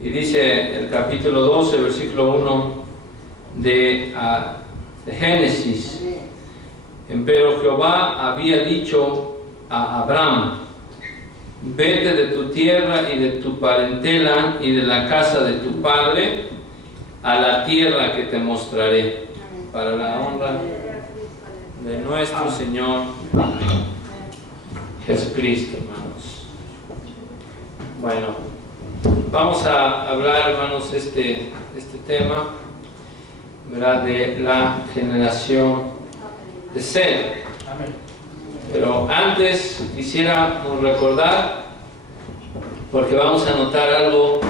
Y dice el capítulo 12, versículo 1 de Génesis: Empero Jehová había dicho a Abraham: vete de tu tierra y de tu parentela y de la casa de tu padre a la tierra que te mostraré, para la honra de nuestro Señor Jesucristo, hermanos. Bueno, vamos a hablar, hermanos, este tema, ¿verdad?, de la generación de Seth. Pero antes quisiéramos recordar, porque vamos a notar algo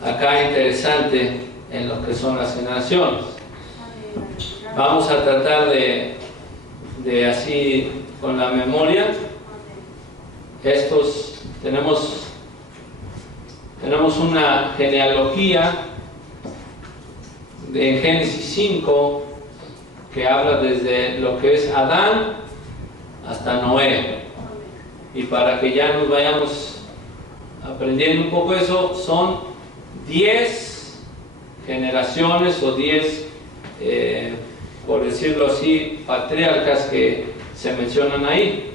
acá interesante en lo que son las generaciones. Vamos a tratar de así, con la memoria, tenemos una genealogía de Génesis 5 que habla desde lo que es Adán hasta Noé. Y para que ya nos vayamos aprendiendo un poco eso, son 10 generaciones o 10, por decirlo así, patriarcas que se mencionan ahí.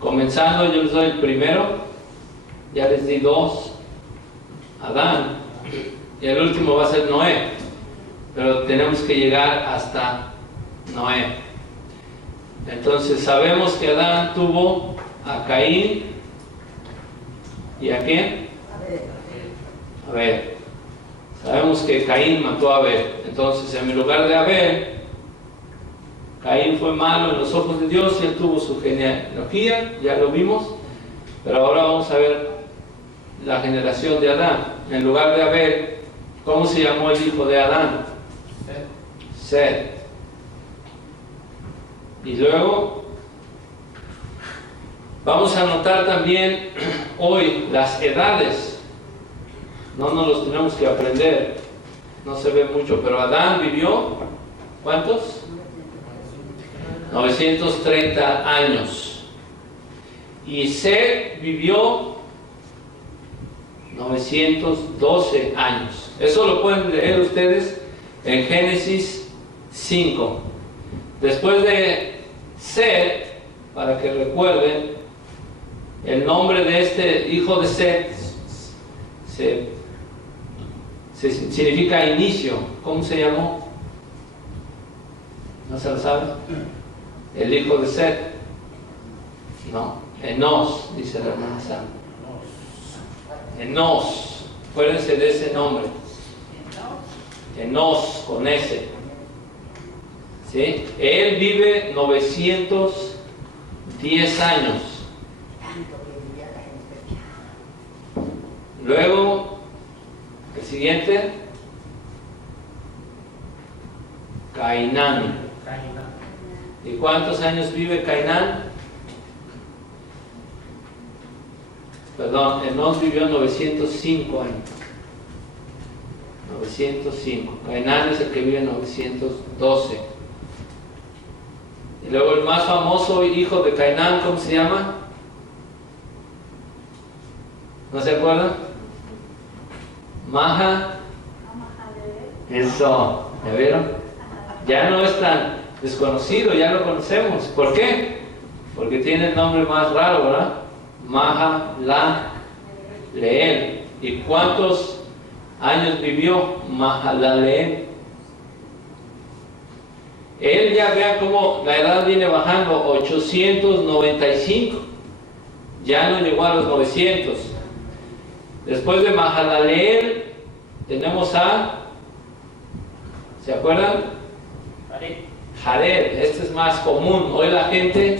Comenzando, yo les doy el primero, ya les di 2, Adán, y el último va a ser Noé, pero tenemos que llegar hasta Noé. Entonces sabemos que Adán tuvo a Caín y a quién, Abel. Sabemos que Caín mató a Abel. Entonces, en lugar de Abel, Caín fue malo en los ojos de Dios y él tuvo su genealogía, ya lo vimos. Pero ahora vamos a ver la generación de Adán. En lugar de Abel, ¿cómo se llamó el hijo de Adán? Seth. Y luego vamos a notar también hoy las edades. No nos los tenemos que aprender, no se ve mucho, pero Adán vivió, ¿cuántos? 930 años. Y Seth vivió 912 años. Eso lo pueden leer ustedes en Génesis 5. Después de Seth, para que recuerden, el nombre de este hijo de Seth significa inicio. ¿Cómo se llamó? ¿No se lo sabe? El hijo de Seth. No, Enos, dice la hermana Sandra. Enos, acuérdense de ese nombre. Enos, con S. ¿Sí? Él vive 910 años. Luego, el siguiente, Cainán. ¿Y cuántos años vive Cainán? Perdón, Enos vivió 905 años. 905. Cainán es el que vive 912. Y luego el más famoso hijo de Cainán, ¿cómo se llama? ¿No se acuerdan? Maha. Eso, ¿ya vieron? Ya no es tan desconocido, ya lo conocemos. ¿Por qué? Porque tiene el nombre más raro, ¿verdad? Mahalaleel. ¿Y cuántos años vivió Mahalaleel? Él, ya vean cómo la edad viene bajando, 895. Ya no llegó a los 900. Después de Mahalaleel tenemos ¿se acuerdan? Jared. Este es más común. Hoy la gente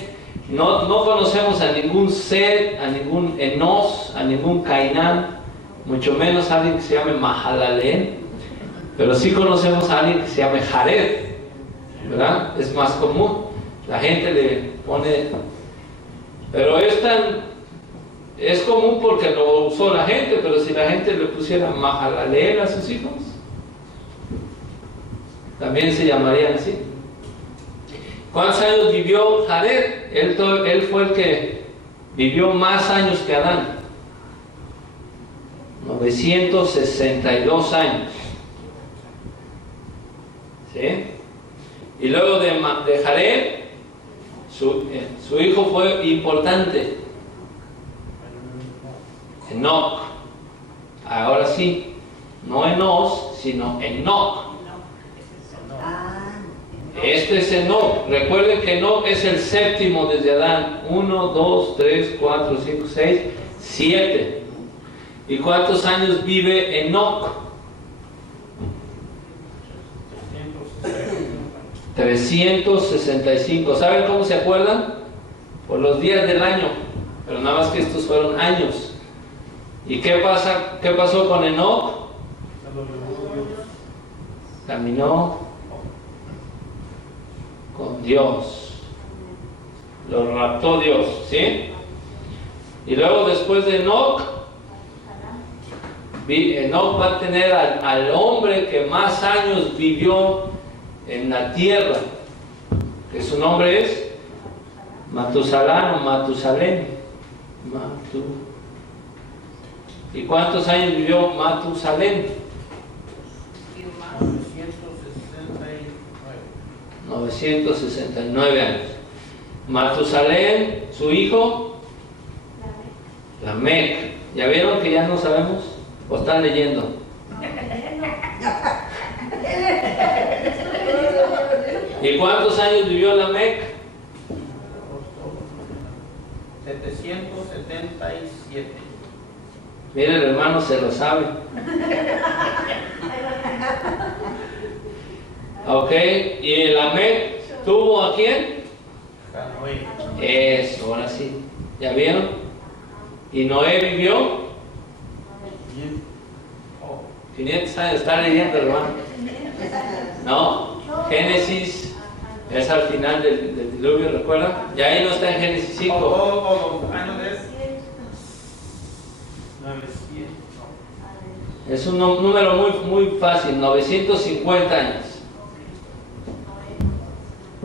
no conocemos a ningún Seth, a ningún Enos, a ningún Cainán, mucho menos a alguien que se llame Mahalaleel, pero sí conocemos a alguien que se llame Jared, ¿verdad? Es más común. La gente le pone, pero es común porque lo usó la gente, pero si la gente le pusiera Mahalaleel a sus hijos, también se llamarían así. ¿Cuántos años vivió Jared? Él fue el que vivió más años que Adán. 962 años. ¿Sí? Y luego de Jared, su hijo fue importante, Enoc. Ahora sí, no Enos, sino Enoc. Este es Enoc. Recuerden que Enoc es el séptimo desde Adán. 1, 2, 3, 4, 5, 6, 7. ¿Y cuántos años vive Enoc? 365. ¿Saben cómo se acuerdan? Por los días del año. Pero nada más que estos fueron años. ¿Y qué pasó con Enoc? Caminó con Dios. Lo raptó Dios, ¿sí? Y luego después de Enoc, Enoc va a tener al hombre que más años vivió en la tierra, que su nombre es Matusalén o Matusalén. ¿Y cuántos años vivió Matusalén? 969 años. Matusalén, su hijo, Lamec. ¿Ya vieron que ya no sabemos? ¿O están leyendo? ¿Y cuántos años vivió Lamec? 777. Miren, el hermano se lo sabe. Ok, ¿y Lamec tuvo a quién? A Noé. Eso, ahora sí. ¿Ya vieron? ¿Y Noé vivió? 500 años. ¿Está leyendo, hermano? No, Génesis es al final del diluvio, ¿recuerdan? Y ahí no está en Génesis 5. Años es 900. Es un número muy fácil, 950 años.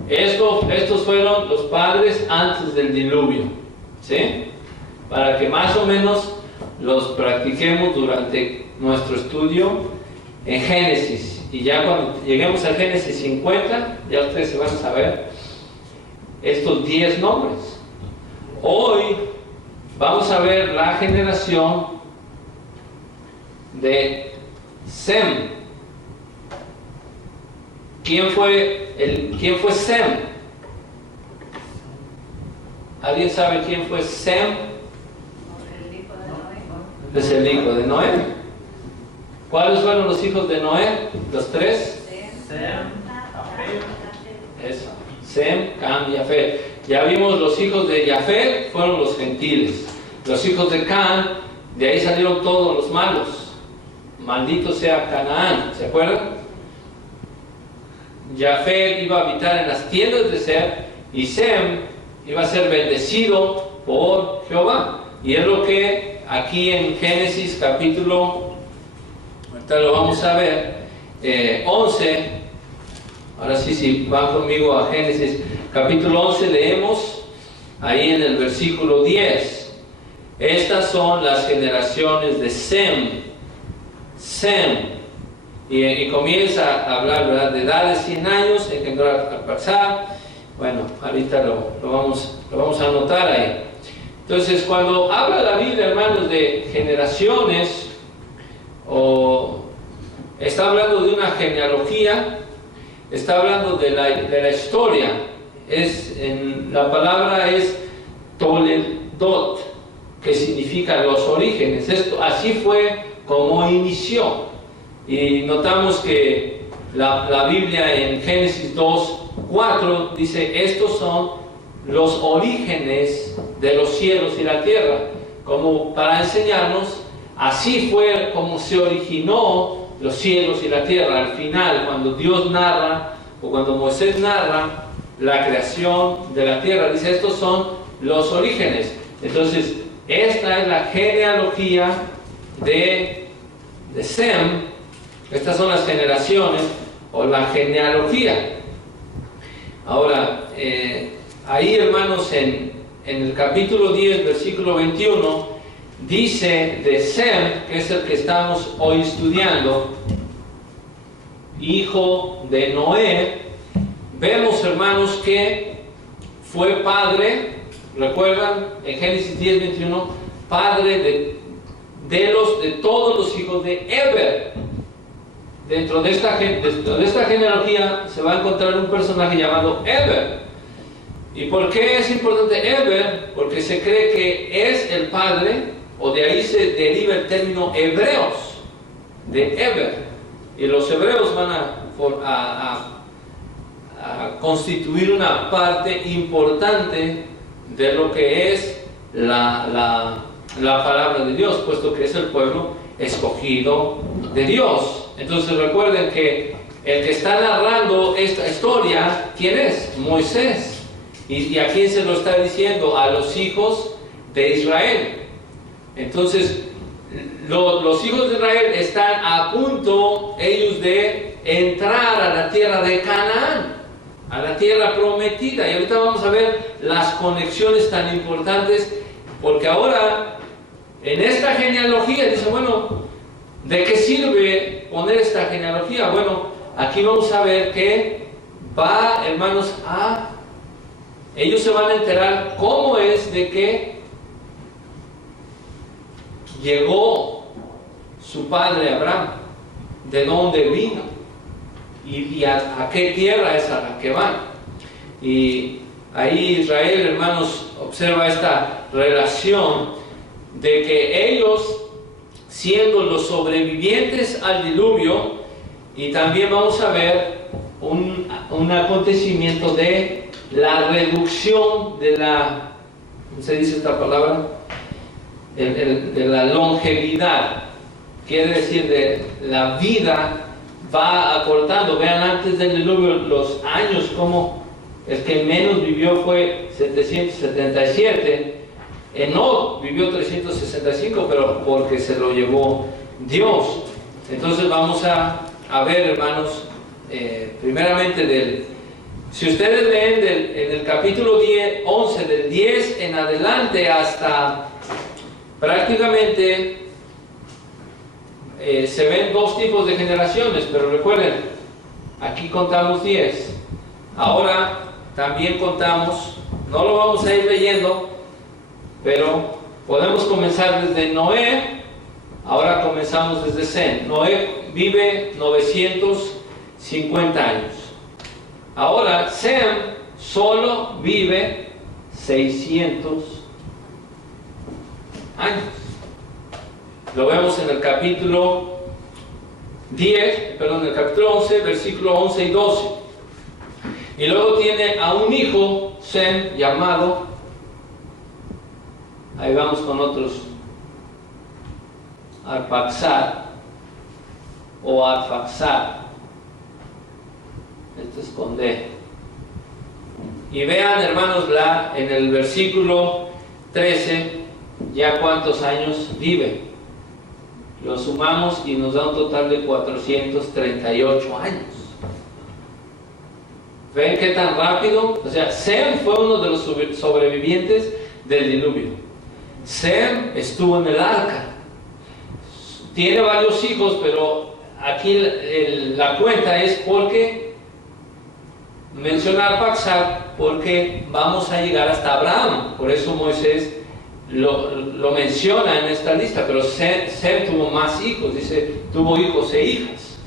Estos fueron los padres antes del diluvio, ¿sí? Para que más o menos los practiquemos durante nuestro estudio en Génesis. Y ya cuando lleguemos al Génesis 50, ya ustedes se van a saber estos 10 nombres. Hoy vamos a ver la generación de Sem. ¿Quién fue Sem? ¿Alguien sabe quién fue Sem? Es el hijo de Noé. ¿Cuáles fueron los hijos de Noé? ¿Los tres? Sem, Eso. Sem, Cam y Jafet. Ya vimos los hijos de Jafet fueron los gentiles. Los hijos de Cam, de ahí salieron todos los malos. Maldito sea Canaán, ¿se acuerdan? Jafet iba a habitar en las tiendas de Sem y Sem iba a ser bendecido por Jehová. Y es lo que aquí en Génesis capítulo, ahorita lo vamos a ver, 11, ahora sí, van conmigo a Génesis capítulo 11, leemos ahí en el versículo 10. Estas son las generaciones de Sem. Y comienza a hablar, ¿verdad?, de edad de 100 años, engendró al Parsar. Bueno, ahorita lo vamos a anotar ahí. Entonces, cuando habla la Biblia, hermanos, de generaciones, o está hablando de una genealogía, está hablando de la historia. La palabra es Toledot, que significa los orígenes. Así fue como inició. Y notamos que la Biblia en Génesis 2:4 dice: estos son los orígenes de los cielos y la tierra, como para enseñarnos, así fue como se originó los cielos y la tierra. Al final, cuando Dios narra, o cuando Moisés narra la creación de la tierra, dice: estos son los orígenes. Entonces, esta es la genealogía de Sem. Estas son las generaciones o la genealogía. Ahora, ahí, hermanos, en el capítulo 10, versículo 21, dice de Sem, que es el que estamos hoy estudiando, hijo de Noé, vemos, hermanos, que fue padre, recuerdan, en Génesis 10:21, padre de todos los hijos de Eber. Dentro de esta genealogía se va a encontrar un personaje llamado Eber. ¿Y por qué es importante Eber? Porque se cree que es el padre, o de ahí se deriva el término hebreos, de Eber. Y los hebreos van a constituir una parte importante de lo que es la palabra de Dios, puesto que es el pueblo escogido de Dios. Entonces recuerden que el que está narrando esta historia, ¿quién es? Moisés. ¿Y a quién se lo está diciendo? A los hijos de Israel. Entonces, los hijos de Israel están a punto ellos de entrar a la tierra de Canaán, a la tierra prometida. Y ahorita vamos a ver las conexiones tan importantes, porque ahora en esta genealogía dice, bueno, ¿de qué sirve poner esta genealogía? Bueno, aquí vamos a ver que va, hermanos, ellos se van a enterar cómo es de que llegó su padre Abraham, de dónde vino y a qué tierra es a la que van. Y ahí Israel, hermanos, observa esta relación de que ellos, siendo los sobrevivientes al diluvio, y también vamos a ver un acontecimiento de la reducción de la, ¿cómo se dice esta palabra? De la longevidad, quiere decir de la vida va acortando. Vean, antes del diluvio los años, como el que menos vivió fue 777, Enoc vivió 365, pero porque se lo llevó Dios. Entonces vamos a ver, hermanos, primeramente si ustedes leen en el capítulo 11, del 10 en adelante hasta prácticamente se ven dos tipos de generaciones, pero recuerden, aquí contamos 10. Ahora también contamos, no lo vamos a ir leyendo, pero podemos comenzar desde Noé. Ahora comenzamos desde Sem. Noé vive 950 años. Ahora Sem solo vive 600 años. Lo vemos en el capítulo 11, versículo 11 y 12. Y luego tiene a un hijo, Sem, llamado, ahí vamos con otros, Arphaxad o Arfaxad. Esto es con D. Y vean, hermanos, en el versículo 13, ya cuántos años vive. Lo sumamos y nos da un total de 438 años. ¿Ven qué tan rápido? O sea, Sem fue uno de los sobrevivientes del diluvio. Sem estuvo en el arca. Tiene varios hijos, pero aquí la cuenta es porque menciona Arphaxad, porque vamos a llegar hasta Abraham. Por eso Moisés lo menciona en esta lista. Pero Sem tuvo más hijos, dice, tuvo hijos e hijas.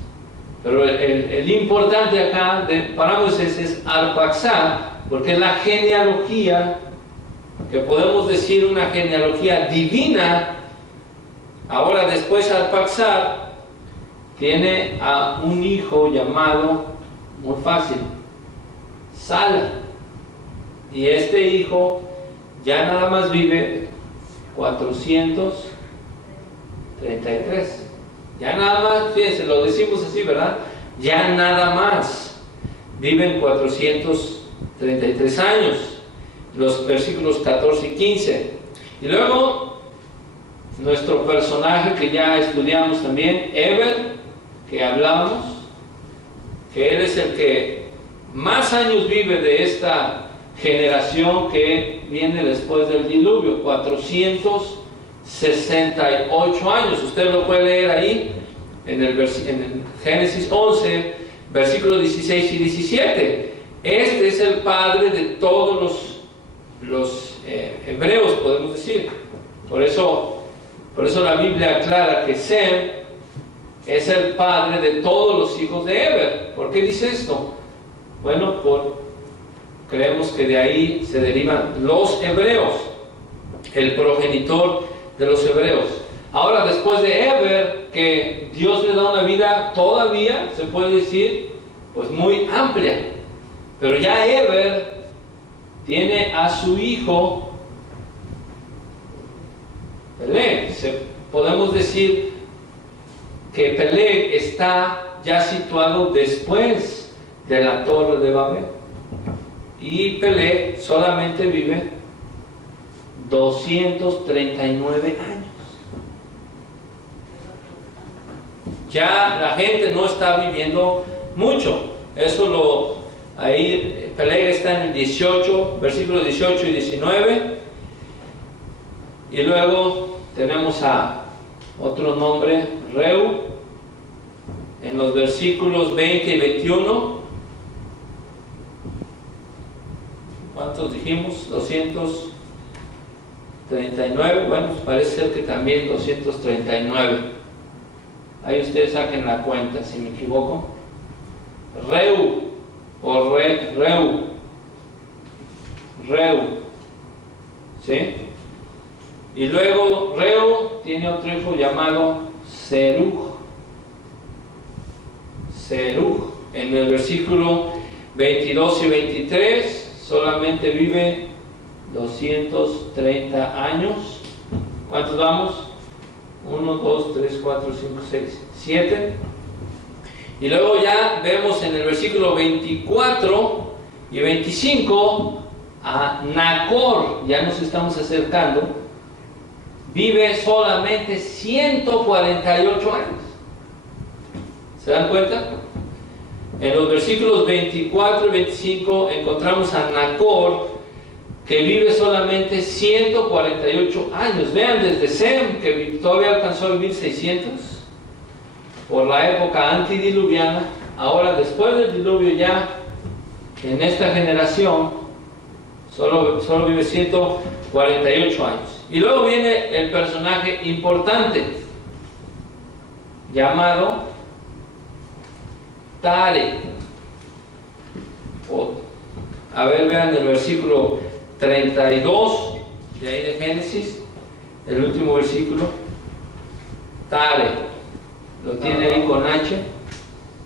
Pero el importante acá para Moisés es Arphaxad, porque es la genealogía, que podemos decir una genealogía divina. Ahora después Arphaxad tiene a un hijo llamado, muy fácil, Sala. Y este hijo ya nada más vive 433. Ya nada más, fíjense, lo decimos así, ¿verdad? Ya nada más viven 433 años. Los versículos 14 y 15. Y luego nuestro personaje que ya estudiamos también, Eber, que hablábamos, que él es el que más años vive de esta generación que viene después del diluvio, 440 68 años. Usted lo puede leer ahí en el Génesis 11, versículos 16 y 17. Este es el padre de todos los hebreos, podemos decir. Por eso la Biblia aclara que Sem es el padre de todos los hijos de Eber. ¿Por qué dice esto? Bueno, creemos que de ahí se derivan los hebreos, el progenitor de los hebreos. Ahora, después de Eber, que Dios le da una vida todavía, se puede decir, pues muy amplia. Pero ya Eber tiene a su hijo Peleg. Podemos decir que Peleg está ya situado después de la Torre de Babel. Y Peleg solamente vive 239 años. Ya la gente no está viviendo mucho. Ahí Peleg está en el 18, versículos 18 y 19. Y luego tenemos a otro nombre, Reu, en los versículos 20 y 21. ¿Cuántos dijimos? 239. Bueno, parece ser que también 239. Ahí ustedes saquen la cuenta, si me equivoco. Reu, o Reu. ¿Sí? Y luego Reu tiene otro hijo llamado Serug. En el versículo 22 y 23 solamente vive 230 años. ¿Cuántos vamos? 1, 2, 3, 4, 5, 6, 7. Y luego ya vemos en el versículo 24 y 25 a Nacor. Ya nos estamos acercando. Vive solamente 148 años. ¿Se dan cuenta? En los versículos 24 y 25 encontramos a Nacor, que vive solamente 148 años. Vean, desde Sem, que todavía alcanzó a vivir 600, por la época antidiluviana. Ahora, después del diluvio, ya en esta generación solo vive 148 años. Y luego viene el personaje importante llamado Tare. A ver, vean el versículo 32 de ahí de Génesis, el último versículo. Tare, lo tiene ahí con H.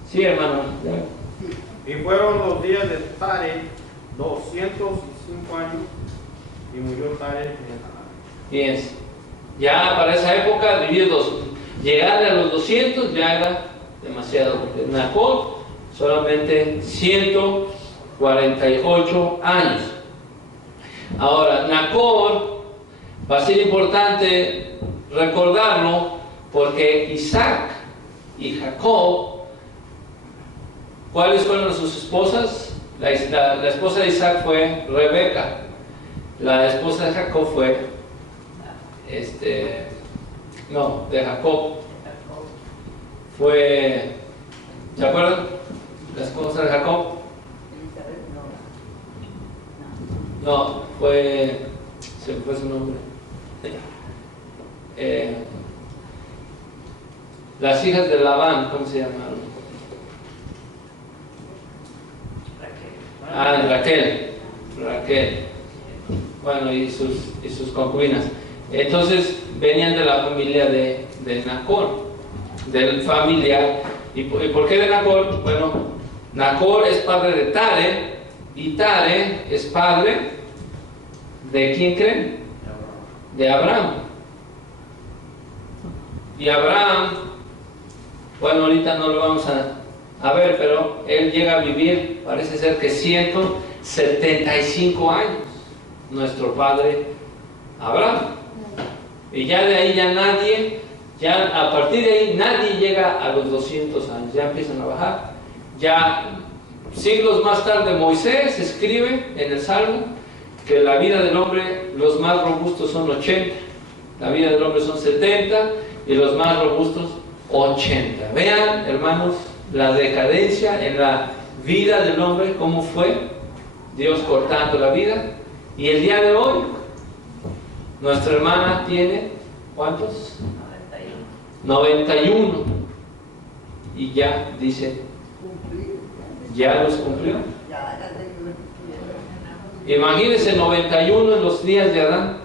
Sí, hermano. Y fueron los días de Tare 205 años, y murió Tare en Haran. Fíjense, ya para esa época llegarle a los 200 ya era demasiado, porque Nacor solamente 148 años. Ahora, Nacor va a ser importante recordarlo, porque Isaac y Jacob, ¿cuáles fueron sus esposas? La esposa de Isaac fue Rebeca. La esposa de Jacob fue de Jacob fue, ¿se acuerdan? La esposa de Jacob. No, se me fue su nombre. Las hijas de Labán, ¿cómo se llamaron? Raquel. Bueno, y sus concubinas. Entonces venían de la familia de Nacor, del familiar. ¿Y por qué de Nacor? Bueno, Nacor es padre de Tare, y Tare es padre ¿de quién creen? De Abraham. Y Abraham, bueno, ahorita no lo vamos a ver, pero él llega a vivir, parece ser que 175 años, nuestro padre Abraham. Y ya de ahí a partir de ahí nadie llega a los 200 años, ya empiezan a bajar. Ya siglos más tarde Moisés escribe en el Salmo que la vida del hombre, los más robustos son 80, La vida del hombre son 70 y los más robustos 80. Vean, hermanos, la decadencia en la vida del hombre, cómo fue Dios cortando la vida. Y el día de hoy, nuestra hermana tiene, ¿cuántos? 91. Y ya dice, ya los cumplió. Imagínense 91 en los días de Adán.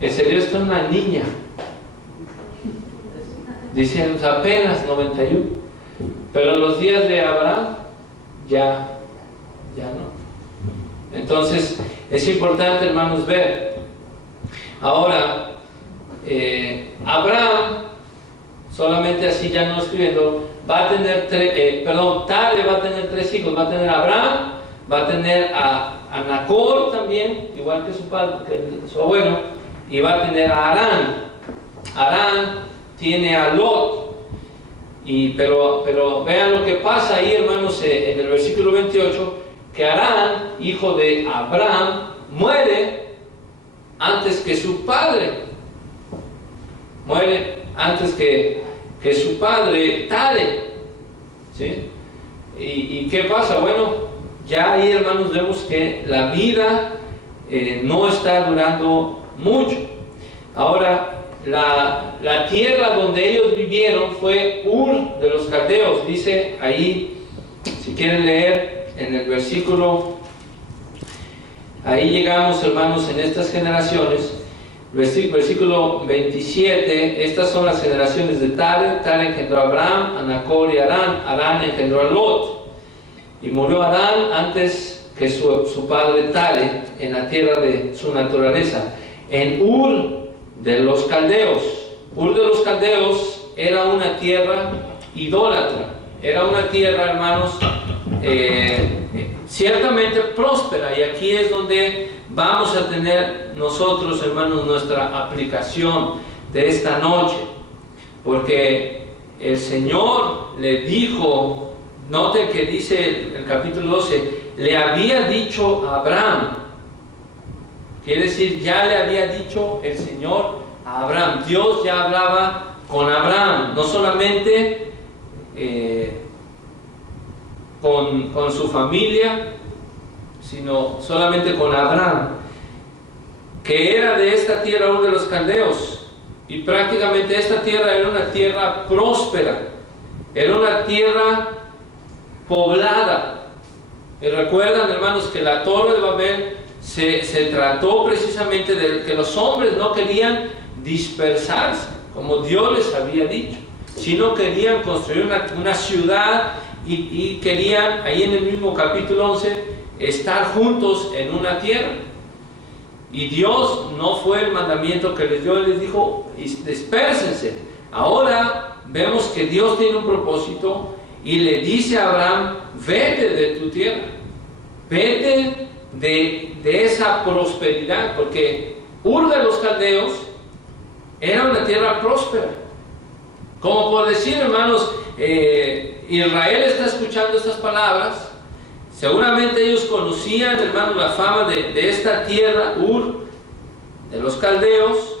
Ese Dios es una niña. Dicen apenas 91. Pero en los días de Abraham, ya no. Entonces, es importante, hermanos, ver. Ahora, Abraham, solamente así ya no escribiendo, va a tener Tare va a tener 3 hijos. Va a tener a Abraham, va a tener a Nacor también, igual que su padre, que su abuelo, y va a tener a Harán. Harán tiene a Lot. Pero vean lo que pasa ahí, hermanos, en el versículo 28, que Harán, hijo de Abraham, muere antes que su padre. Muere antes que su padre, Tare. ¿Sí? ¿Y qué pasa? Bueno, ya ahí, hermanos, vemos que la vida no está durando mucho. Ahora, la tierra donde ellos vivieron fue Ur de los Caldeos. Dice ahí, si quieren leer en el versículo, ahí llegamos, hermanos, en estas generaciones. Versículo 27, estas son las generaciones de Tare. Tare engendró a Abraham, a Nacor y a Harán. Harán engendró a Lot. Y murió Harán antes que su padre Tare, en la tierra de su naturaleza, en Ur de los Caldeos. Ur de los Caldeos era una tierra idólatra. Era una tierra, hermanos, ciertamente próspera. Y aquí es donde vamos a tener nosotros, hermanos, nuestra aplicación de esta noche. Porque el Señor le dijo, noten que dice el capítulo 12, le había dicho a Abraham. Quiere decir, ya le había dicho el Señor a Abraham. Dios ya hablaba con Abraham, no solamente con su familia, sino solamente con Abraham, que era de esta tierra, uno de los caldeos. Y prácticamente esta tierra era una tierra próspera, era una tierra poblada. Y recuerdan, hermanos, que la Torre de Babel se trató precisamente de que los hombres no querían dispersarse, como Dios les había dicho, sino querían construir una ciudad y querían, ahí en el mismo capítulo 11, estar juntos en una tierra. Y Dios no fue el mandamiento que les dio, les dijo, dispérsense. Ahora vemos que Dios tiene un propósito y le dice a Abraham, vete de tu tierra, vete de esa prosperidad, porque Ur de los Caldeos era una tierra próspera. Como por decir, hermanos, Israel está escuchando estas palabras. Seguramente ellos conocían, hermanos, la fama de esta tierra, Ur de los Caldeos,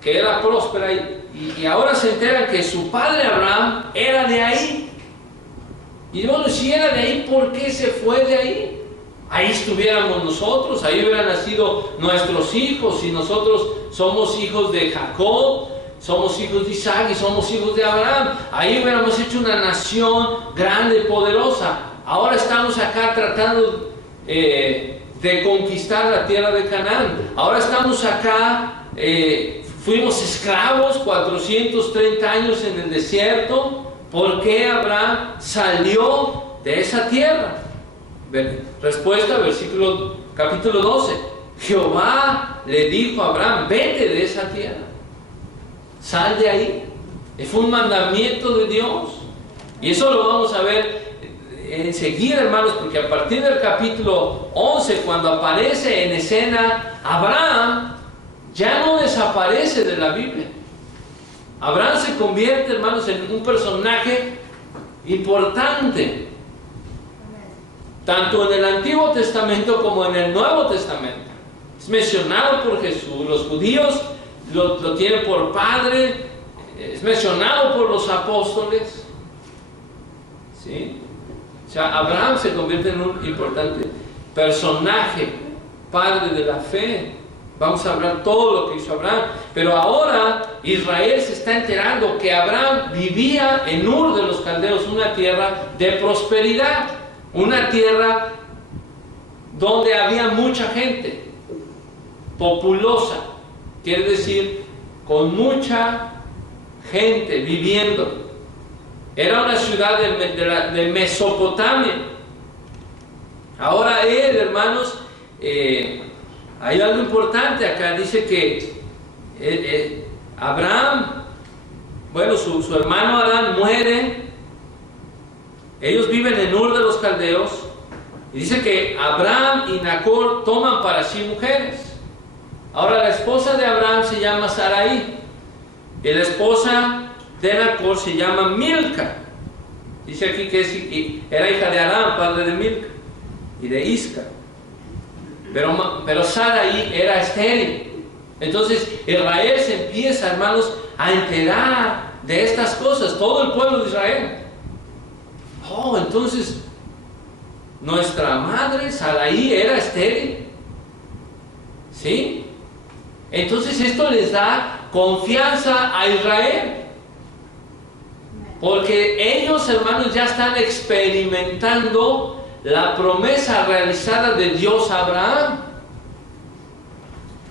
que era próspera, y ahora se enteran que su padre Abraham era de ahí. Y bueno, si era de ahí, ¿por qué se fue de ahí? Ahí estuviéramos nosotros, ahí hubieran nacido nuestros hijos, y nosotros somos hijos de Jacob, somos hijos de Isaac y somos hijos de Abraham. Ahí hubiéramos hecho una nación grande, poderosa. Ahora estamos acá tratando de conquistar la tierra de Canaán. Ahora estamos acá, fuimos esclavos 430 años en el desierto. ¿Por qué Abraham salió de esa tierra? Respuesta, capítulo 12. Jehová le dijo a Abraham, vete de esa tierra, sal de ahí. Fue un mandamiento de Dios. Y eso lo vamos a ver enseguida, hermanos, porque a partir del capítulo 11, cuando aparece en escena Abraham, ya no desaparece de la Biblia. Abraham se convierte, hermanos, en un personaje importante, tanto en el Antiguo Testamento como en el Nuevo Testamento. Es mencionado por Jesús. Los judíos lo tiene por padre, es mencionado por los apóstoles, ¿sí? O sea, Abraham se convierte en un importante personaje, padre de la fe. Vamos a hablar todo lo que hizo Abraham. Pero ahora Israel se está enterando que Abraham vivía en Ur de los Caldeos, una tierra de prosperidad, una tierra donde había mucha gente, populosa, quiere decir, con mucha gente viviendo. Era una ciudad de Mesopotamia. Ahora él, hermanos, hay algo importante acá. Dice que Abraham, bueno, su hermano Adán muere. Ellos viven en Ur de los Caldeos. Y dice que Abraham y Nacor toman para sí mujeres. Ahora la esposa de Abraham se llama Sarai. Y la esposa de Nacor se llama Milca. Dice aquí que era hija de Aram, padre de Milca y de Isca. Pero Sarai era estéril. Entonces Israel se empieza, hermanos, a enterar de estas cosas, todo el pueblo de Israel. Oh, entonces nuestra madre Sarai era estéril, ¿sí? Entonces esto les da confianza a Israel, porque ellos, hermanos, ya están experimentando la promesa realizada de Dios a Abraham.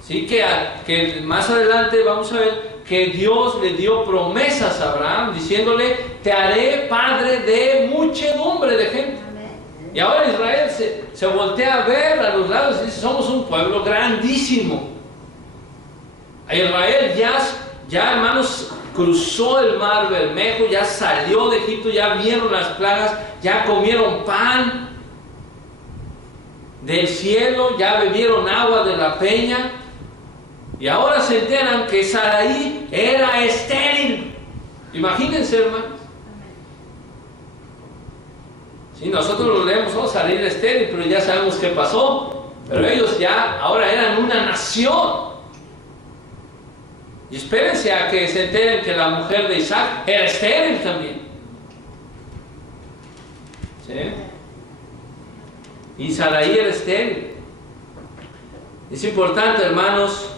Sí, que más adelante vamos a ver que Dios le dio promesas a Abraham, diciéndole: te haré padre de muchedumbre de gente. Y ahora Israel se voltea a ver a los lados y dice: somos un pueblo grandísimo. Israel ya, hermanos, cruzó el mar Bermejo, ya salió de Egipto, ya vieron las plagas, ya comieron pan del cielo, ya bebieron agua de la peña. Y ahora se enteran que Sarai era estéril. Imagínense, hermanos. Sí, nosotros lo leemos: oh, Sarai era estéril, pero ya sabemos qué pasó. Pero ellos ya ahora eran una nación. Y espérense a que se enteren que la mujer de Isaac era estéril también. ¿Sí? Y Sarai era estéril. Es importante, hermanos,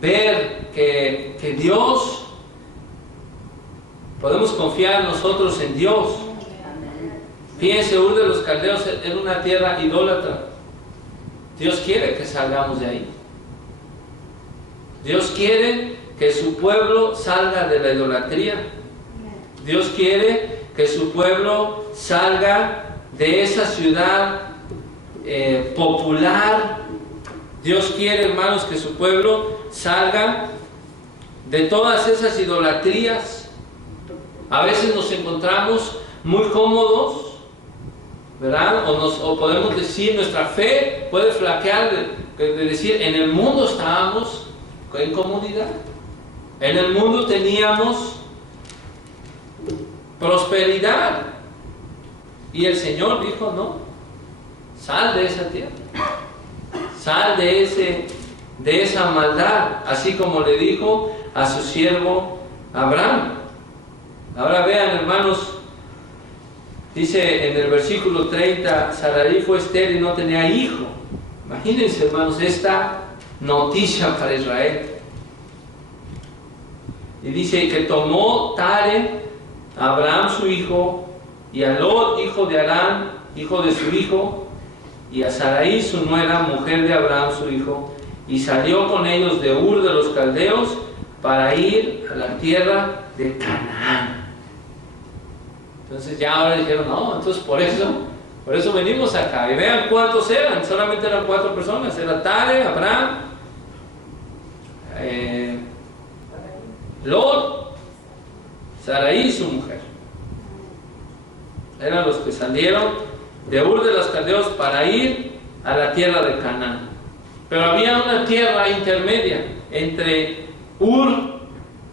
ver que Dios, podemos confiar nosotros en Dios. Fíjense, Ur de los Caldeos era una tierra idólatra. Dios quiere que salgamos de ahí. Dios quiere que su pueblo salga de la idolatría. Dios quiere que su pueblo salga de esa ciudad popular. Dios quiere, hermanos, que su pueblo salga de todas esas idolatrías. A veces nos encontramos muy cómodos, ¿verdad? O podemos decir, nuestra fe puede flaquear de decir: en el mundo estábamos en comodidad, en el mundo teníamos prosperidad, y el Señor dijo: no, sal de esa tierra, sal de esa maldad, así como le dijo a su siervo Abraham. Ahora vean, hermanos, dice en el versículo 30: Sarai fue estéril y no tenía hijo. Imagínense, hermanos, esta noticia para Israel. Y dice que tomó Tare, a Abraham su hijo, y a Lot, hijo de Arán, hijo de su hijo, y a Sarai su nuera, mujer de Abraham su hijo, y salió con ellos de Ur de los Caldeos para ir a la tierra de Canaán. Entonces ya ahora dijeron: no, entonces por eso venimos acá. Y vean cuántos eran, solamente eran 4 personas. Era Tare, Abraham, Lot, Sarai, su mujer. Eran los que salieron de Ur de los Caldeos para ir a la tierra de Canaán. Pero había una tierra intermedia entre Ur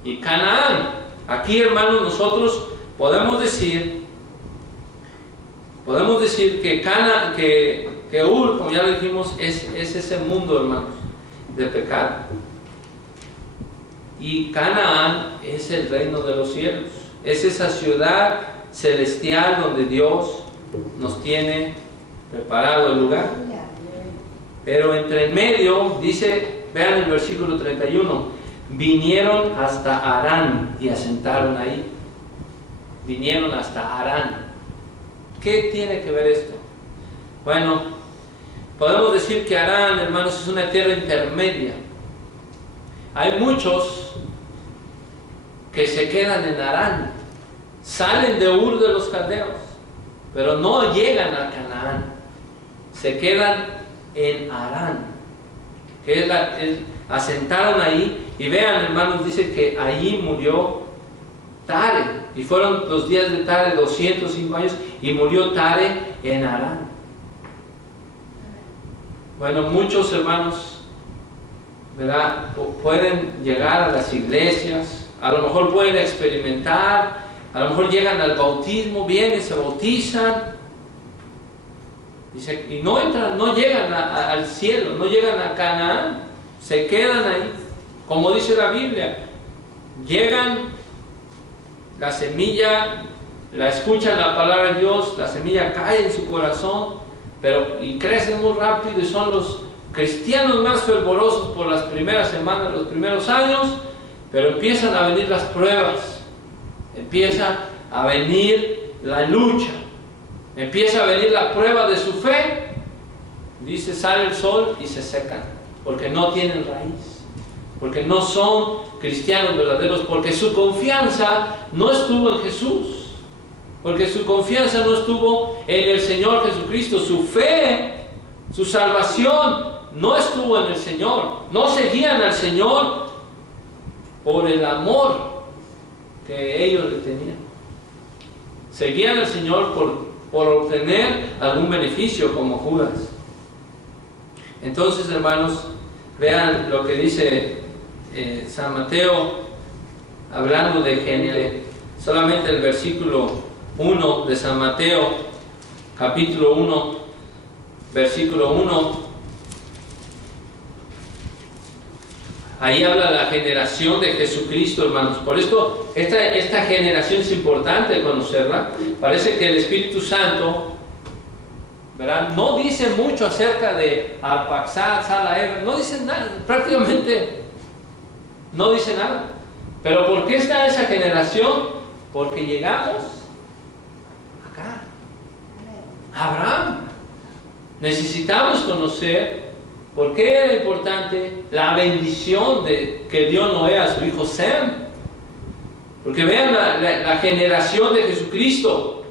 y Canaán. Aquí, hermanos, nosotros podemos decir que Ur, como ya lo dijimos, es ese mundo, hermanos, de pecado. Y Canaán es el reino de los cielos. Es esa ciudad celestial donde Dios nos tiene preparado el lugar. Pero entre en medio, dice, vean el versículo 31, vinieron hasta Harán y asentaron ahí. Vinieron hasta Harán. ¿Qué tiene que ver esto? Bueno, podemos decir que Harán, hermanos, es una tierra intermedia. Hay muchos que se quedan en Harán, salen de Ur de los Caldeos, pero no llegan a Canaán, se quedan en Harán, asentaron ahí. Y vean, hermanos, dice que allí murió Tare, y fueron los días de Tare 205 años, y murió Tare en Harán. Bueno, muchos hermanos, ¿verdad?, pueden llegar a las iglesias, a lo mejor pueden experimentar, a lo mejor llegan al bautismo, vienen, se bautizan, dice, y no entran, no llegan al cielo, no llegan a Canaán, se quedan ahí. Como dice la Biblia, llegan, la semilla, la escuchan la palabra de Dios, la semilla cae en su corazón, y crecen muy rápido y son los cristianos más fervorosos por las primeras semanas, los primeros años, pero empiezan a venir las pruebas, empieza a venir la lucha, empieza a venir la prueba de su fe. Dice, sale el sol y se secan, porque no tienen raíz, porque no son cristianos verdaderos, porque su confianza no estuvo en Jesús, porque su confianza no estuvo en el Señor Jesucristo, su fe, su salvación no estuvo en el Señor, no seguían al Señor por el amor que ellos le tenían, seguían al Señor por obtener algún beneficio, como Judas. Entonces, hermanos, vean lo que dice San Mateo, hablando de gente, solamente el versículo 1 de San Mateo, capítulo 1, versículo 1, ahí habla de la generación de Jesucristo, hermanos. Por esto, esta generación es importante conocerla. Parece que el Espíritu Santo, ¿verdad?, no dice mucho acerca de Arpaxad, Sala, no dice nada, prácticamente no dice nada. Pero ¿por qué está esa generación? Porque llegamos acá, Abraham. Necesitamos conocer por qué era importante la bendición que dio Noé a su hijo Sem. Porque vean la generación de Jesucristo,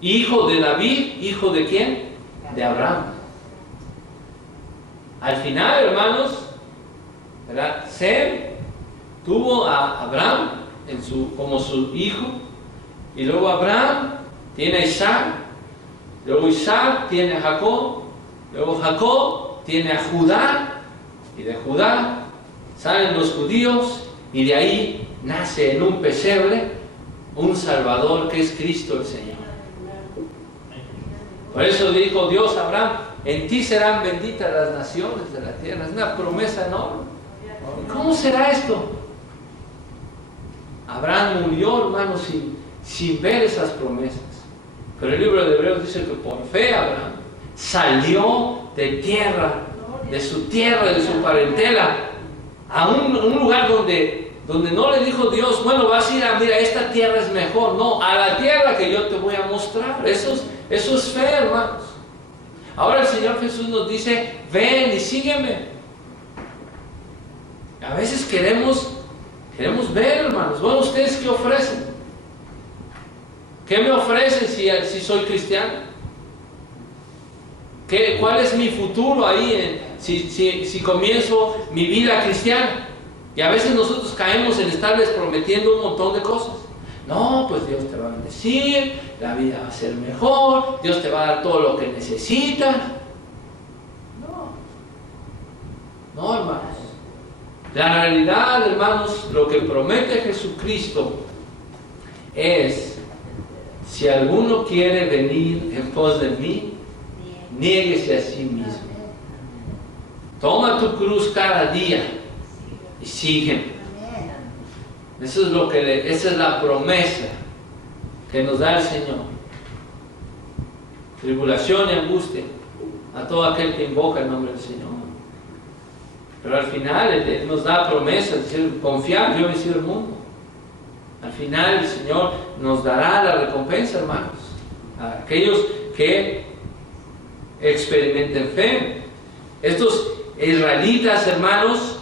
hijo de David, hijo de ¿quién? De Abraham. Al final, hermanos, ¿verdad?, Sem tuvo a Abraham como su hijo, y luego Abraham tiene a Isaac, luego Isaac tiene a Jacob, luego Jacob tiene a Judá, y de Judá salen los judíos, y de ahí nace en un pesebre un Salvador que es Cristo el Señor. Por eso dijo Dios a Abraham, en ti serán benditas las naciones de la tierra. Es una promesa enorme. ¿Cómo será esto? Abraham murió, hermanos, sin ver esas promesas. Pero el libro de Hebreos dice que por fe Abraham salió de su tierra, de su parentela, a un lugar donde no le dijo Dios, bueno, vas a ir mira, esta tierra es mejor. No, a la tierra que yo te voy a mostrar. Eso es fe, hermanos. Ahora el Señor Jesús nos dice, ven y sígueme. A veces queremos ver, hermanos. Bueno, ¿ustedes qué ofrecen? ¿Qué me ofrecen si soy cristiano? ¿Cuál es mi futuro ahí si comienzo mi vida cristiana? Y a veces nosotros caemos en estarles prometiendo un montón de cosas. No, pues Dios te va a bendecir, la vida va a ser mejor, Dios te va a dar todo lo que necesitas. No, hermanos. La realidad, hermanos, lo que promete Jesucristo es, si alguno quiere venir en pos de mí, niéguese a sí mismo. Toma tu cruz cada día y sígueme. Eso es esa es la promesa que nos da el Señor. Tribulación y angustia a todo aquel que invoca el nombre del Señor. Pero al final Él nos da promesa, es decir, confiar, yo he vencido el mundo. Al final el Señor nos dará la recompensa, hermanos, a aquellos que experimenten fe. Estos israelitas, hermanos,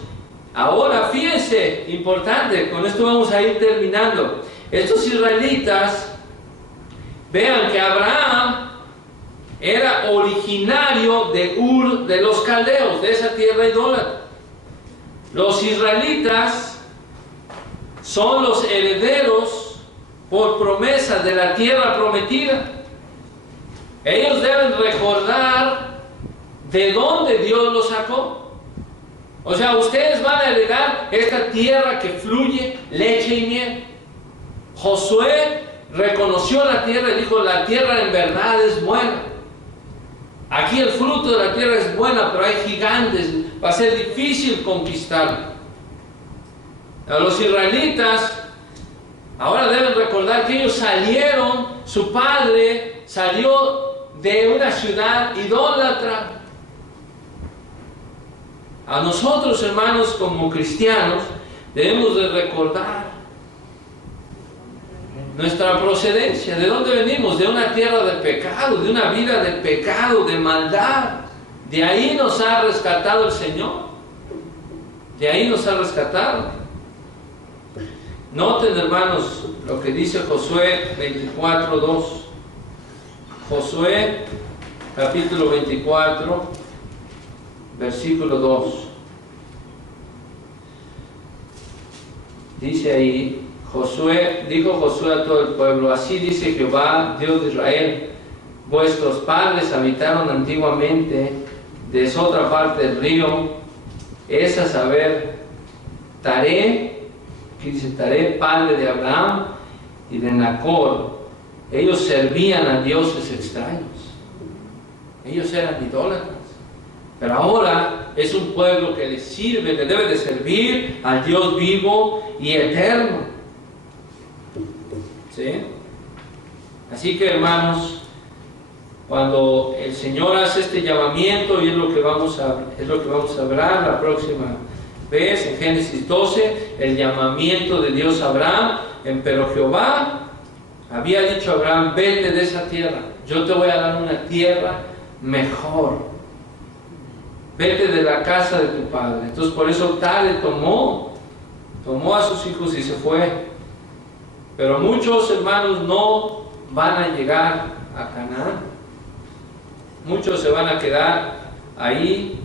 ahora fíjense, importante, con esto vamos a ir terminando. Estos israelitas, vean que Abraham era originario de Ur de los caldeos, de esa tierra idólatra. Los israelitas son los herederos por promesa de la tierra prometida. Ellos deben recordar de dónde Dios los sacó. O sea, ustedes van a heredar esta tierra que fluye leche y miel. Josué reconoció la tierra y dijo, la tierra en verdad es buena. Aquí el fruto de la tierra es buena, pero hay gigantes, va a ser difícil conquistarla. A los israelitas ahora deben recordar que ellos salieron, su padre salió de una ciudad idólatra. A nosotros, hermanos, como cristianos, debemos de recordar nuestra procedencia, de dónde venimos, de una tierra de pecado, de una vida de pecado, de maldad. De ahí nos ha rescatado el Señor. De ahí nos ha rescatado. Noten, hermanos, lo que dice Josué 24:2. Josué, capítulo 24, versículo 2. Dice ahí, dijo Josué a todo el pueblo, así dice Jehová, Dios de Israel, vuestros padres habitaron antiguamente de esa otra parte del río, es a saber, Taré, aquí dice Taré, padre de Abraham y de Nacor. Ellos servían a dioses extraños, ellos eran idólatras, pero ahora es un pueblo que les sirve, que debe de servir al Dios vivo y eterno. ¿Sí? Así que, hermanos, cuando el Señor hace este llamamiento, y es lo que vamos a hablar la próxima vez en Génesis 12, el llamamiento de Dios a Abraham, pero Jehová había dicho a Abraham, vete de esa tierra, yo te voy a dar una tierra mejor, vete de la casa de tu padre. Entonces por eso Taré tomó a sus hijos y se fue. Pero muchos hermanos no van a llegar a Canaán. Muchos se van a quedar ahí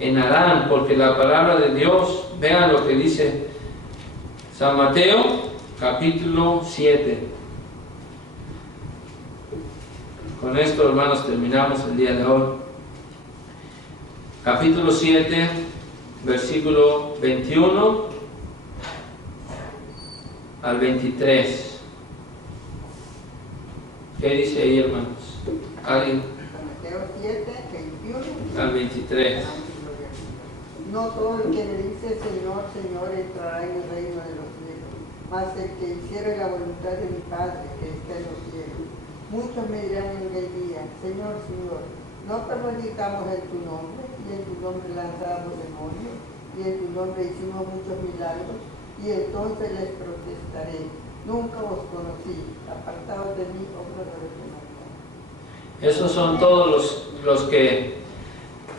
en Harán, porque la palabra de Dios, vean lo que dice San Mateo, capítulo 7. Con esto, hermanos, terminamos el día de hoy. Capítulo 7, versículo 21 al 23. ¿Qué dice ahí, hermanos? ¿Alguien? Mateo 7, 21 al 23. No todo el que me dice Señor, Señor entrará en el reino de los cielos, mas el que hiciere la voluntad de mi Padre que está en los cielos. Muchos me dirán en aquel día, Señor, Señor, no predicamos en tu nombre, y en tu nombre lanzamos demonios, y en tu nombre hicimos muchos milagros. Y entonces les protestaré, nunca os conocí, apartados de mí, obradores de maldad. Esos son todos los que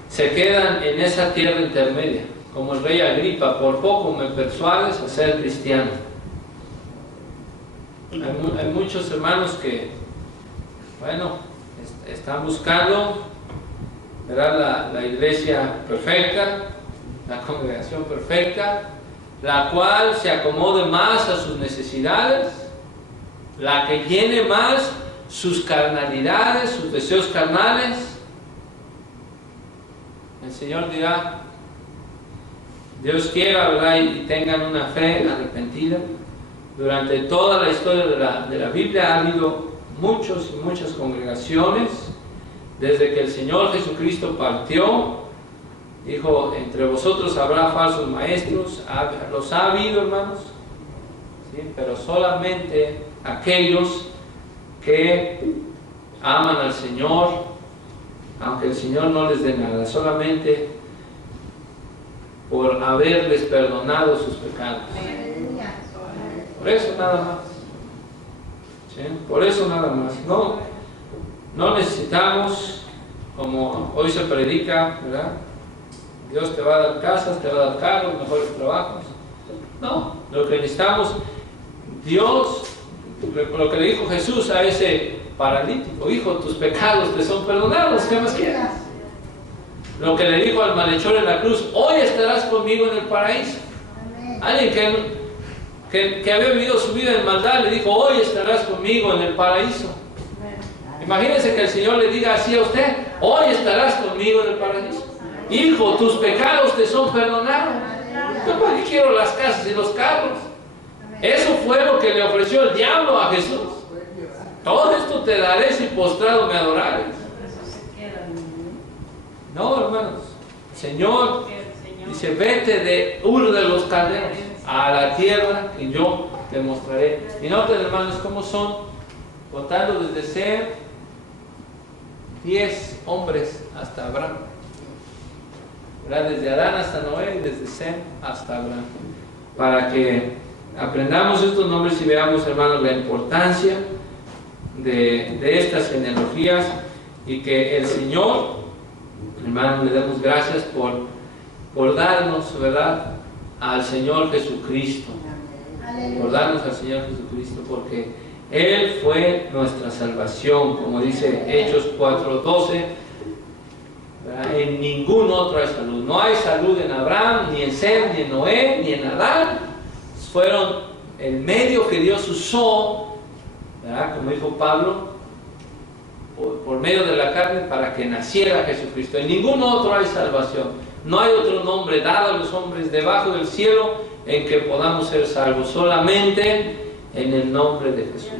se quedan en esa tierra intermedia, como el rey Agripa, por poco me persuades a ser cristiano. Hay muchos hermanos que, bueno, están buscando, ¿verdad?, la iglesia perfecta, la congregación perfecta, la cual se acomode más a sus necesidades, la que llene más sus carnalidades, sus deseos carnales. El Señor dirá, Dios quiera, ¿verdad?, y tengan una fe arrepentida. Durante toda la historia de la Biblia ha habido muchas congregaciones. Desde que el Señor Jesucristo partió, dijo, entre vosotros habrá falsos maestros. Los ha habido, hermanos. ¿sí? Pero solamente aquellos que aman al Señor, aunque el Señor no les dé nada, solamente por haberles perdonado sus pecados. Por eso nada más. ¿Sí? Por eso nada más. No necesitamos, como hoy se predica, ¿verdad? Dios te va a dar casas, te va a dar carros, mejores trabajos. No, lo que necesitamos, Dios, lo que le dijo Jesús a ese paralítico: hijo, tus pecados te son perdonados, ¿qué más quieres? Lo que le dijo al malhechor en la cruz: hoy estarás conmigo en el paraíso. Alguien que había vivido su vida en maldad le dijo: hoy estarás conmigo en el paraíso. Imagínense que el Señor le diga así a usted: hoy estarás conmigo en el paraíso. Hijo, tus pecados te son perdonados. ¿Yo para qué quiero las casas y los carros? Eso fue lo que le ofreció el diablo a Jesús. Todo esto te daré si postrado me adorares. No, hermanos. El Señor dice: vete de Ur de los Caldeos a la tierra y yo te mostraré. Y noten, hermanos, cómo son, contando desde Sem, 10 hombres hasta Abraham. ¿Verdad? Desde Adán hasta Noé y desde Sem hasta Abraham. Para que aprendamos estos nombres y veamos, hermanos, la importancia de estas genealogías, y que el Señor, hermanos, le damos gracias por darnos, ¿verdad?, al Señor Jesucristo. Por darnos al Señor Jesucristo, porque Él fue nuestra salvación, como dice Hechos 4:12. En ningún otro hay salud. No hay salud en Abraham, ni en Sem, ni en Noé, ni en Adán. Fueron el medio que Dios usó, ¿verdad?, como dijo Pablo, por medio de la carne, para que naciera Jesucristo. En ningún otro hay salvación. No hay otro nombre dado a los hombres debajo del cielo en que podamos ser salvos, solamente en el nombre de Jesús.